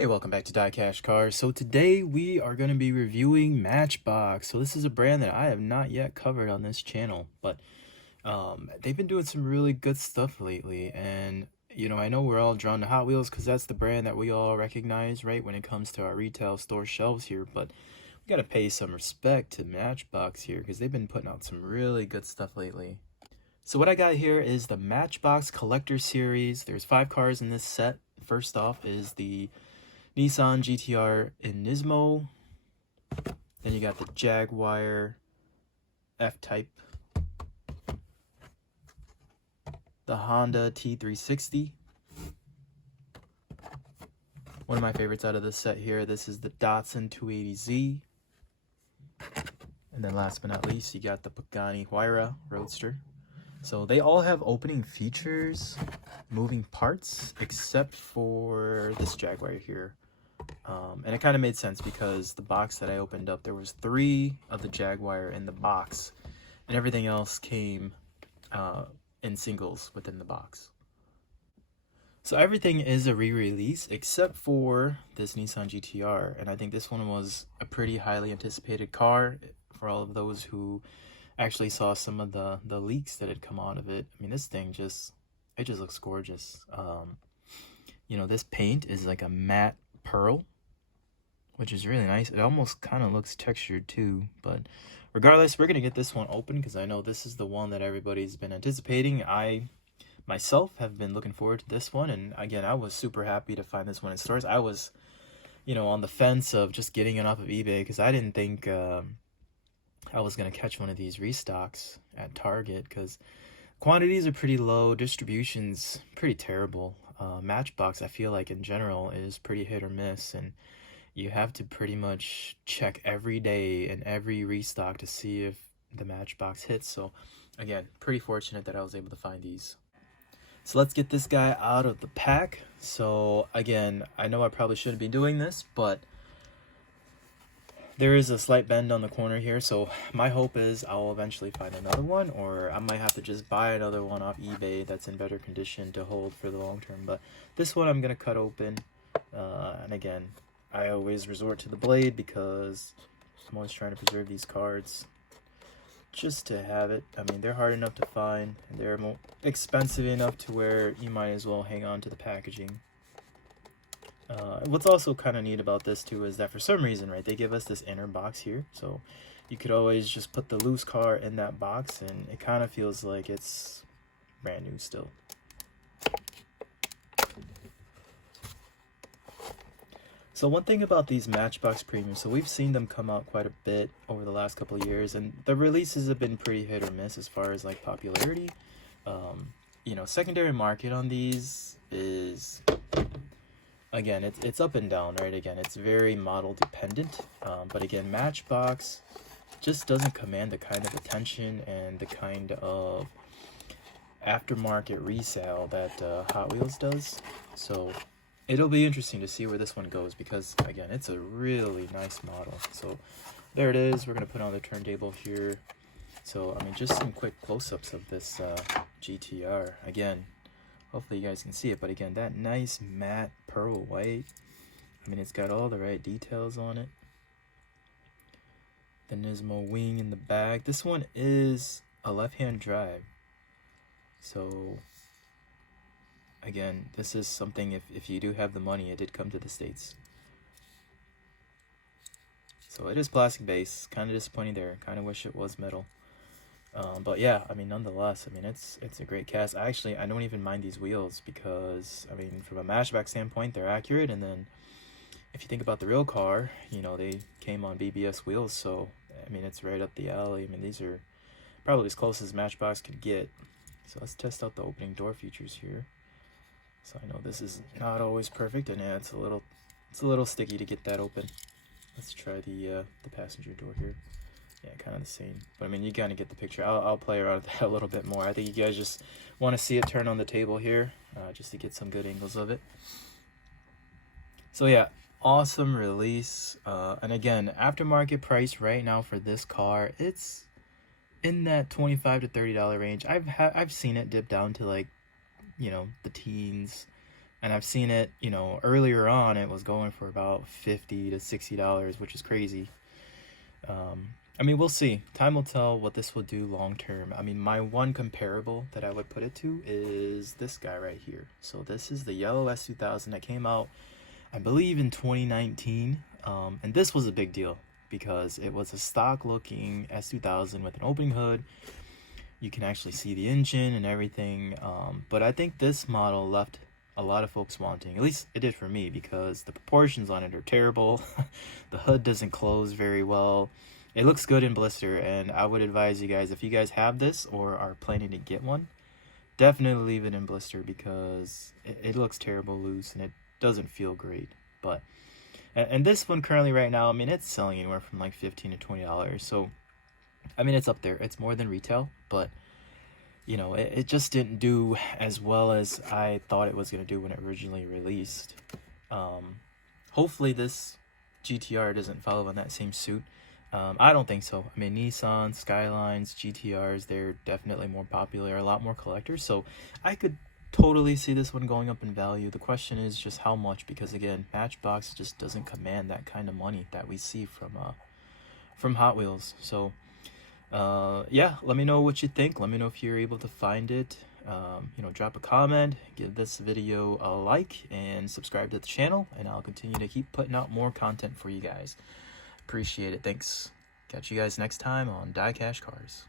Hey, welcome back to DieCash Cars. So today we are going to be reviewing Matchbox. So this is a brand that I have not yet covered on this channel, but they've been doing some really good stuff lately. And I know we're all drawn to Hot Wheels because that's the brand that we all recognize, right, when it comes to our retail store shelves here. But we got to pay some respect to Matchbox here because they've been putting out some really good stuff lately. So what I got here is the Matchbox Collector Series. There's 5 cars in this set. First off is the Nissan GTR Nismo. Then you got the Jaguar F-Type, the Honda T360. One of my favorites out of this set here, this is the Datsun 280Z. And then last but not least, you got the Pagani Huayra Roadster. So they all have opening features, moving parts, except for this Jaguar here. And it kind of made sense because the box that I opened up, there was 3 of the Jaguar in the box, and everything else came in singles within the box. So everything is a re-release except for this Nissan GTR, and I think this one was a pretty highly anticipated car for all of those who actually saw some of the leaks that had come out of it. I mean, this thing just looks gorgeous. This paint is like a matte pearl, which is really nice. It almost kind of looks textured too, but regardless, we're gonna get this one open because I know this is the one that everybody's been anticipating. I myself have been looking forward to this one, and again, I was super happy to find this one in stores. I was on the fence of just getting it off of eBay because I didn't think I was gonna catch one of these restocks at Target because quantities are pretty low, distribution's pretty terrible. Matchbox, I feel like in general, is pretty hit or miss, and you have to pretty much check every day and every restock to see if the Matchbox hits. So again, pretty fortunate that I was able to find these. So let's get this guy out of the pack. So again, I know I probably shouldn't be doing this, but there is a slight bend on the corner here, so my hope is I'll eventually find another one, or I might have to just buy another one off eBay that's in better condition to hold for the long term. But this one I'm gonna cut open, and again, I always resort to the blade because I'm always trying to preserve these cards just to have it. I mean, they're hard enough to find, and they're expensive enough to where you might as well hang on to the packaging. What's also kind of neat about this too is that for some reason, right, they give us this inner box here, so you could always just put the loose car in that box and it kind of feels like it's brand new still. So one thing about these Matchbox Premiums, so we've seen them come out quite a bit over the last couple of years, and the releases have been pretty hit or miss as far as like popularity. Secondary market on these is, again, it's up and down, right? Again, it's very model dependent, but again, Matchbox just doesn't command the kind of attention and the kind of aftermarket resale that Hot Wheels does. So it'll be interesting to see where this one goes because, again, it's a really nice model. So there it is. We're going to put it on the turntable here. So, I mean, just some quick close-ups of this GTR. Again, hopefully you guys can see it, but again, that nice matte pearl white. I mean, it's got all the right details on it. The Nismo wing in the back. This one is a left-hand drive. So again, this is something, if you do have the money, it did come to the States. So it is plastic base, kind of disappointing there. Kind of wish it was metal. But yeah, I mean, nonetheless, I mean, it's a great cast. I don't even mind these wheels because, I mean, from a Matchbox standpoint, they're accurate. And then if you think about the real car, they came on BBS wheels. So, I mean, it's right up the alley. I mean, these are probably as close as Matchbox could get. So let's test out the opening door features here. So I know this is not always perfect, and yeah, it's a little sticky to get that open. Let's try the passenger door here. Yeah, kind of the same. But I mean, you kind of get the picture. I'll play around with that a little bit more. I think you guys just want to see it turn on the table here, just to get some good angles of it. So yeah, awesome release. And again, aftermarket price right now for this car, it's in that $25 to $30 range. I've seen it dip down to like, the teens, And I've seen it, you know, earlier on it was going for about $50 to $60, which is crazy. I mean, we'll see. Time will tell what this will do long term. I mean, my one comparable that I would put it to is this guy right here. So this is the yellow S2000 that came out, I believe, in 2019. And this was a big deal because it was a stock looking S2000 with an opening hood. You can actually see the engine and everything. But I think this model left a lot of folks wanting. At least it did for me, because the proportions on it are terrible. The hood doesn't close very well. It looks good in blister, and I would advise you guys, if you guys have this or are planning to get one, definitely leave it in blister, because it looks terrible loose and it doesn't feel great. But and this one currently right now, I mean, it's selling anywhere from like $15 to $20. So I mean, it's up there. It's more than retail, but you know, it just didn't do as well as I thought it was going to do when it originally released. Hopefully this GTR doesn't follow in that same suit. I don't think so. I mean, Nissan, Skylines, GTRs, they're definitely more popular, a lot more collectors. So I could totally see this one going up in value. The question is just how much, because again, Matchbox just doesn't command that kind of money that we see from Hot Wheels. So yeah, let me know what you think. Let me know if you're able to find it. You know, drop a comment, give this video a like, and subscribe to the channel, and I'll continue to keep putting out more content for you guys. Appreciate it. Thanks. Catch you guys next time on DieCash Cars.